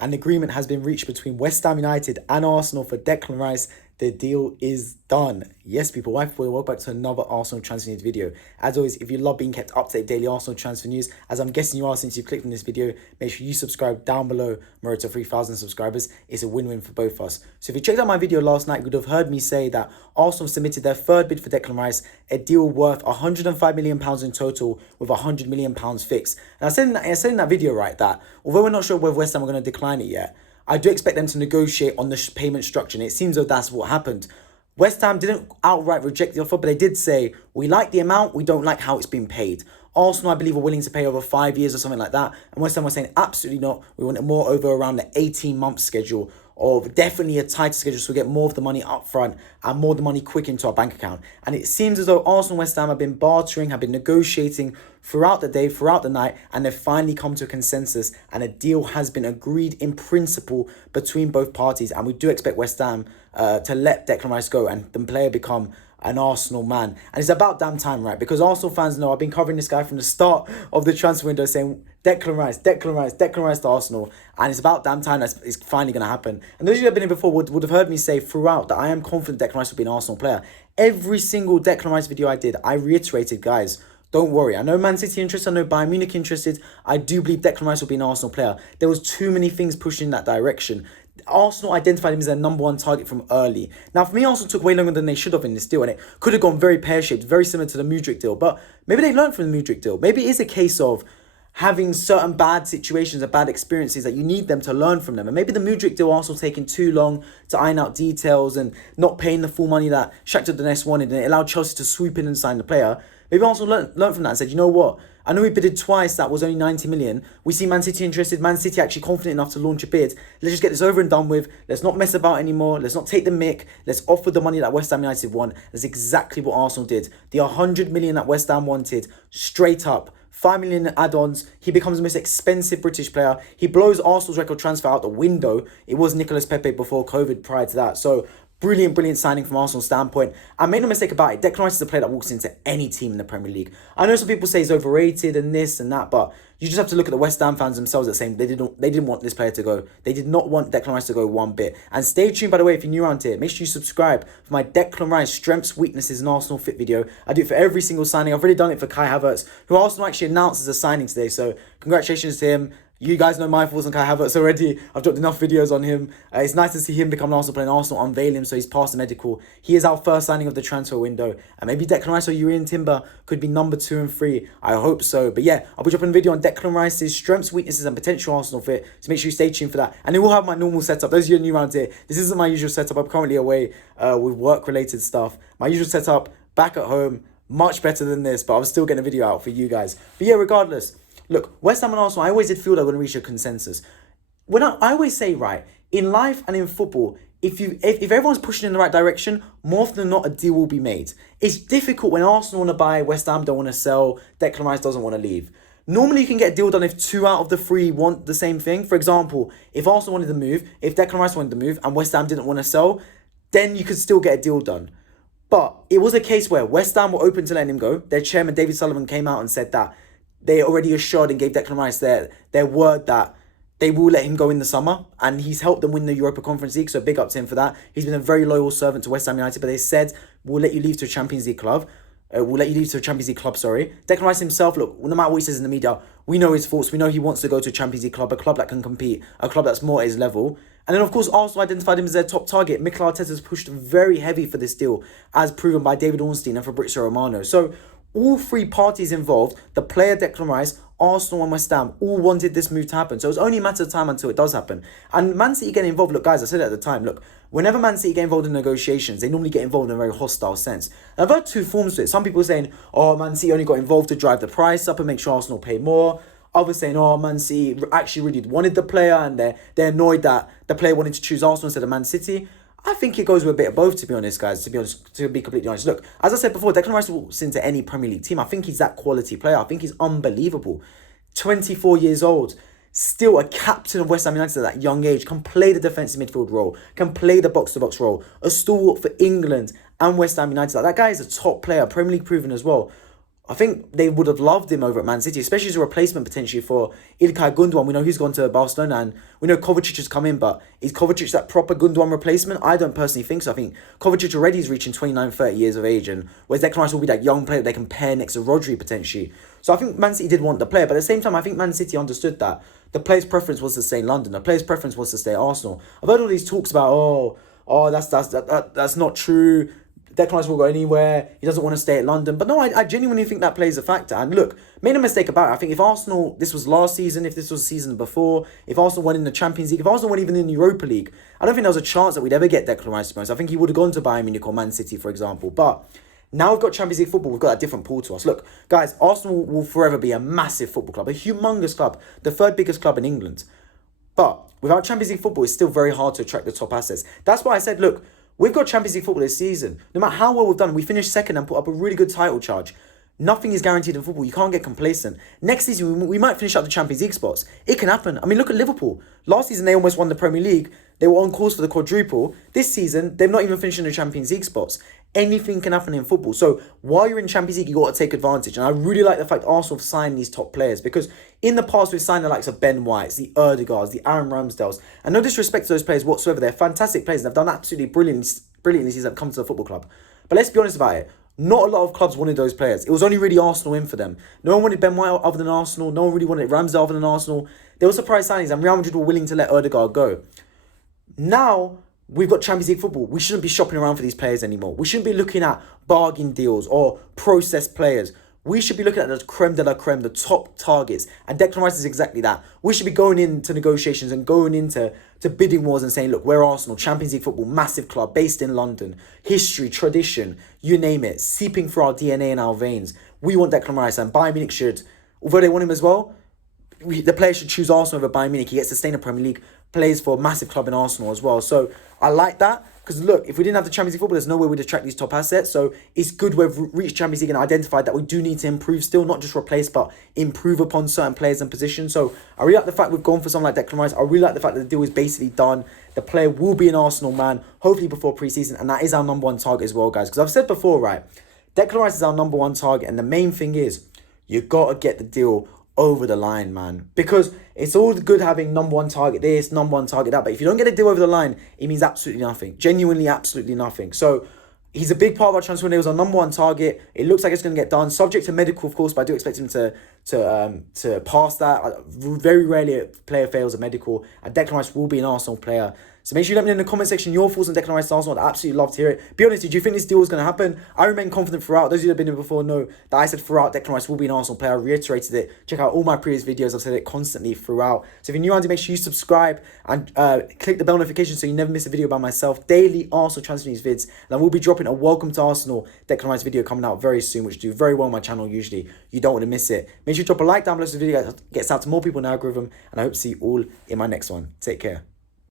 An agreement has been reached between West Ham United and Arsenal for Declan Rice. The deal is done. Yes, people, welcome back to another Arsenal transfer news video. As always, if you love being kept up to date daily Arsenal transfer news, as I'm guessing you are since you clicked on this video, make sure you subscribe down below. We're to 3,000 subscribers. It's a win-win for both of us. So if you checked out my video last night, you would have heard me say that Arsenal submitted their third bid for Declan Rice, a deal worth £105 million in total with £100 million fixed. And I said in that video, right, that although we're not sure whether West Ham are going to decline it yet, I do expect them to negotiate on the payment structure, and it seems though that's what happened. West Ham didn't outright reject the offer, but they did say, we like the amount, we don't like how it's been paid. Arsenal, I believe, were willing to pay over 5 years or something like that, and West Ham was saying, absolutely not, we want it more over around the 18-month schedule, or definitely a tighter schedule so we get more of the money up front and more of the money quick into our bank account. And it seems as though Arsenal and West Ham have been bartering, have been negotiating throughout the day, throughout the night, and they've finally come to a consensus and a deal has been agreed in principle between both parties. And we do expect West Ham to let Declan Rice go and the player become an Arsenal man. And it's about damn time, right? Because Arsenal fans know I've been covering this guy from the start of the transfer window saying Declan Rice, Declan Rice, Declan Rice to Arsenal. And it's about damn time that it's finally going to happen. And those of you who have been here before would have heard me say throughout that I am confident Declan Rice will be an Arsenal player. Every single Declan Rice video I did, I reiterated, guys, don't worry. I know Man City interested. I know Bayern Munich interested. I do believe Declan Rice will be an Arsenal player. There was too many things pushing in that direction. Arsenal identified him as their #1 target from early. Now, for me, Arsenal took way longer than they should have in this deal, and it could have gone very pear-shaped, very similar to the Mudryk deal. But maybe they learned from the Mudryk deal. Maybe it is a case of having certain bad situations and bad experiences that you need them to learn from them. And maybe the Mudryk deal also taking too long to iron out details and not paying the full money that Shakhtar Donetsk wanted, and it allowed Chelsea to swoop in and sign the player. Maybe Arsenal learned from that and said, you know what? I know we bidded twice, that was only 90 million. We see Man City interested, Man City actually confident enough to launch a bid. Let's just get this over and done with. Let's not mess about anymore. Let's not take the mick. Let's offer the money that West Ham United want. That's exactly what Arsenal did. The 100 million that West Ham wanted, straight up. 5 million add-ons. He becomes the most expensive British player. He blows Arsenal's record transfer out the window. It was Nicolas Pepe before COVID prior to that. So brilliant signing from Arsenal's standpoint. And make no mistake about it, Declan Rice is a player that walks into any team in the Premier League. I know some people say he's overrated and this and that, but you just have to look at the West Ham fans themselves that saying they didn't want this player to go. They did not want Declan Rice to go one bit. And stay tuned, by the way, if you're new around here, make sure you subscribe for my Declan Rice strengths, weaknesses, and Arsenal fit video. I do it for every single signing. I've already done it for Kai Havertz, who Arsenal actually announced as a signing today. So congratulations to him. You guys know my thoughts on Kai Havertz already. I've dropped enough videos on him. It's nice to see him become an Arsenal player and Arsenal unveil him, so he's passed the medical. He is our first signing of the transfer window. And maybe Declan Rice or Urian Timber could be number 2 and 3. I hope so. But yeah, I'll be dropping a video on Declan Rice's strengths, weaknesses, and potential Arsenal fit. So make sure you stay tuned for that. And it will have my normal setup. Those of you who are new around here, this isn't my usual setup. I'm currently away with work-related stuff. My usual setup, back at home, much better than this, but I'm still getting a video out for you guys. But yeah, regardless. Look, West Ham and Arsenal, I always did feel they were going to reach a consensus. When I always say, right, in life and in football, if everyone's pushing in the right direction, more often than not, a deal will be made. It's difficult when Arsenal want to buy, West Ham don't want to sell, Declan Rice doesn't want to leave. Normally, you can get a deal done if 2 out of the 3 want the same thing. For example, if Arsenal wanted to move, if Declan Rice wanted to move, and West Ham didn't want to sell, then you could still get a deal done. But it was a case where West Ham were open to letting him go. Their chairman, David Sullivan, came out and said that they already assured and gave Declan Rice their word that they will let him go in the summer. And he's helped them win the Europa Conference League, so big up to him for that. He's been a very loyal servant to West Ham United, but they said, we'll let you leave to a Champions League club. Sorry. Declan Rice himself, look, no matter what he says in the media, we know his thoughts. We know he wants to go to a Champions League club, a club that can compete, a club that's more at his level. And then, of course, Arsenal identified him as their top target. Mikel Arteta's pushed very heavy for this deal, as proven by David Ornstein and Fabrizio Romano. So all 3 parties involved, the player Declan Rice, Arsenal and West Ham, all wanted this move to happen. So it's only a matter of time until it does happen. And Man City getting involved, look, guys, I said it at the time, look, whenever Man City get involved in negotiations, they normally get involved in a very hostile sense. And I've heard 2 forms to it. Some people saying, oh, Man City only got involved to drive the price up and make sure Arsenal pay more. Others saying, oh, Man City actually really wanted the player and they're annoyed that the player wanted to choose Arsenal instead of Man City. I think it goes with a bit of both, to be honest, guys, to be completely honest. Look, as I said before, Declan Rice walks into any Premier League team. I think he's that quality player. I think he's unbelievable. 24 years old, still a captain of West Ham United at that young age, can play the defensive midfield role, can play the box-to-box role, a stalwart for England and West Ham United. That guy is a top player, Premier League proven as well. I think they would have loved him over at Man City, especially as a replacement potentially for Ilkay Gundogan. We know he's gone to Barcelona, and we know Kovacic has come in, but is Kovacic that proper Gundogan replacement? I don't personally think so. I think Kovacic already is reaching 29, 30 years of age, and whereas Declan Rice will be that young player they can pair next to Rodri potentially. So I think Man City did want the player, but at the same time, I think Man City understood that the player's preference was to stay in London. The player's preference was to stay at Arsenal. I've heard all these talks about, that's not true. Declan Rice will go anywhere. He doesn't want to stay at London. But no, I genuinely think that plays a factor. And look, made a mistake about it. I think if Arsenal, this was last season, if this was the season before, if Arsenal won in the Champions League, if Arsenal won even in the Europa League, I don't think there was a chance that we'd ever get Declan Rice, to be honest. I think he would have gone to Bayern Munich or Man City, for example. But now we've got Champions League football. We've got a different pool to us. Look, guys, Arsenal will forever be a massive football club, a humongous club, the third biggest club in England. But without Champions League football, it's still very hard to attract the top assets. That's why I said, look, we've got Champions League football this season. No matter how well we've done, we finished second and put up a really good title charge. Nothing is guaranteed in football. You can't get complacent. Next season, we might finish out the Champions League spots. It can happen. I mean, look at Liverpool. Last season, they almost won the Premier League. They were on course for the quadruple. This season, they've not even finished in the Champions League spots. Anything can happen in football. So while you're in Champions League, you got to take advantage. And I really like the fact Arsenal have signed these top players, because in the past we've signed the likes of Ben Whites, the Erdegaards, the Aaron Ramsdales. And no disrespect to those players whatsoever. They're fantastic players and they've done absolutely brilliantly since they've come to the football club. But let's be honest about it. Not a lot of clubs wanted those players. It was only really Arsenal in for them. No one wanted Ben White other than Arsenal. No one really wanted Ramsdale other than Arsenal. They were surprise signings and Real Madrid were willing to let Erdegaard go. Now we've got Champions League football. We shouldn't be shopping around for these players anymore. We shouldn't be looking at bargain deals or processed players. We should be looking at the creme de la creme, the top targets. And Declan Rice is exactly that. We should be going into negotiations and going into bidding wars and saying, look, we're Arsenal, Champions League football, massive club, based in London. History, tradition, you name it, seeping through our DNA and our veins. We want Declan Rice, and Bayern Munich should, although they want him as well, the player should choose Arsenal over Bayern Munich. He gets to stay in the Premier League, plays for a massive club in Arsenal as well. So I like that, because look, if we didn't have the Champions League football, there's no way we'd attract these top assets. So it's good we've reached Champions League and identified that we do need to improve still, not just replace, but improve upon certain players and positions. So I really like the fact we've gone for someone like Declan Rice. I really like the fact that the deal is basically done. The player will be an Arsenal man, hopefully before pre-season, and that is our number one target as well, guys. Because I've said before, right, Declan Rice is our number one target, and the main thing is you got to get the deal over the line, man, because it's all good having number one target this, number one target that, but if you don't get a deal over the line, it means absolutely nothing. Genuinely, absolutely nothing. So he's a big part of our transfer window. He was our number one target. It looks like it's going to get done, subject to medical, of course, but I do expect him to pass that. Very rarely a player fails a medical, and Declan Rice will be an Arsenal player. So make sure you let me know in the comment section your thoughts on Declan Rice to Arsenal. I'd absolutely love to hear it. Be honest, did you think this deal was going to happen? I remain confident throughout. Those of you that have been here before know that I said throughout Declan Rice will be an Arsenal player. I reiterated it. Check out all my previous videos. I've said it constantly throughout. So if you're new around here, make sure you subscribe and click the bell notification so you never miss a video by myself. Daily Arsenal transfer news vids. And I will be dropping a Welcome to Arsenal Declan Rice video coming out very soon, which do very well on my channel usually. You don't want to miss it. Make sure you drop a like down below so the video gets out to more people in the algorithm. And I hope to see you all in my next one. Take care.